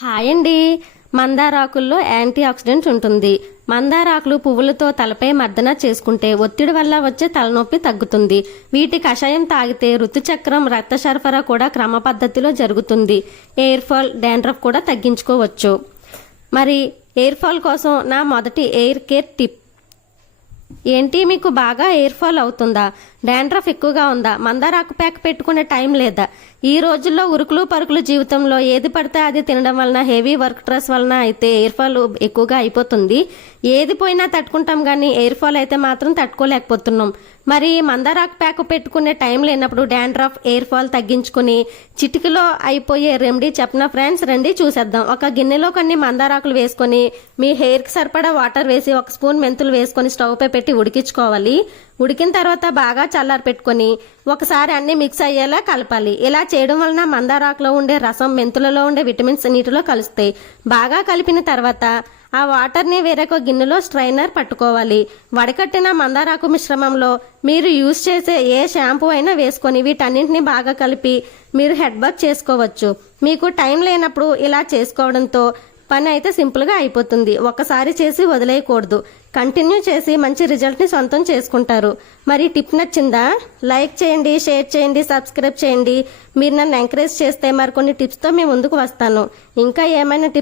Hi అండి. మందారాకుల్లో anti oxidants ఉంటుంది. మందారాకులు పువ్వులతో తలపై మర్దన చేసుకుంటే ఒత్తిడి వల్ల వచ్చే తలనొప్పి తగ్గుతుంది. వీటి కషాయం తాగితే ఋతుచక్రం, రక్త సరఫరా కూడా క్రమ పద్ధతిలో జరుగుతుంది. ఎయిర్ ఫాల్, డాండ్రఫ్ కూడా తగ్గించుకోవచ్చు. మరి ఎయిర్ ఫాల్ కోసం నా మొదటి ఎయిర్ కేర్ టిప్ ఏంటి? మీకు బాగా ఎయిర్ ఫాల్ అవుతుందా? డాండ్రఫ్ ఎక్కువగా ఉందా? మందారాకు ప్యాక్ పెట్టుకునే టైం లేదా? ఈ రోజుల్లో ఉరుకులు పరుకులు జీవితంలో ఏది పడితే అది తినడం వలన, హెవీ వర్క్ స్ట్రెస్ వలన అయితే ఎయిర్ ఫాల్ ఎక్కువగా అయిపోతుంది. ఏది పోయినా తట్టుకుంటాం కానీ ఎయిర్ ఫాల్ అయితే మాత్రం తట్టుకోలేకపోతున్నాం. మరి మందారాకు ప్యాక్ పెట్టుకునే టైం లేనప్పుడు డాండ్రఫ్, ఎయిర్ ఫాల్ తగ్గించుకుని చిటికలో అయిపోయే రెమెడీ చెప్పనా ఫ్రెండ్స్? రండి చూసేద్దాం. ఒక గిన్నెలో కొన్ని మందారాకులు వేసుకొని మీ హెయిర్కి సరిపడా వాటర్ వేసి 1 స్పూన్ మెంతులు వేసుకొని స్టవ్ పై పెట్టి ఉడికించుకోవాలి. ఉడికిన తర్వాత బాగా చల్లారి పెట్టుకొని ఒకసారి అన్ని మిక్స్ అయ్యేలా కలపాలి. ఇలా చేయడం వలన మందారాకులో ఉండే రసం, మెంతులలో ఉండే విటమిన్స్ నీటిలో కలుస్తాయి. బాగా కలిపిన తర్వాత ఆ వాటర్ని వేరొక గిన్నెలో స్ట్రైనర్ పట్టుకోవాలి. వడకట్టిన మందారాకు మిశ్రమంలో మీరు యూజ్ చేసే ఏ షాంపూ అయినా వేసుకొని వీటన్నింటినీ బాగా కలిపి మీరు హెడ్ బాత్ చేసుకోవచ్చు. మీకు టైం లేనప్పుడు ఇలా చేసుకోవడంతో పని అయితే సింపుల్గా అయిపోతుంది. ఒకసారి చేసి వదిలేయకూడదు. కంటిన్యూ చేసి మంచి రిజల్ట్ని సొంతం చేసుకుంటారు. మరి టిప్ నచ్చిందా? లైక్ చేయండి, షేర్ చేయండి, సబ్స్క్రైబ్ చేయండి. మీరు నన్ను ఎంకరేజ్ చేస్తే మరికొన్ని టిప్స్తో మీ ముందుకు వస్తాను. ఇంకా ఏమైనా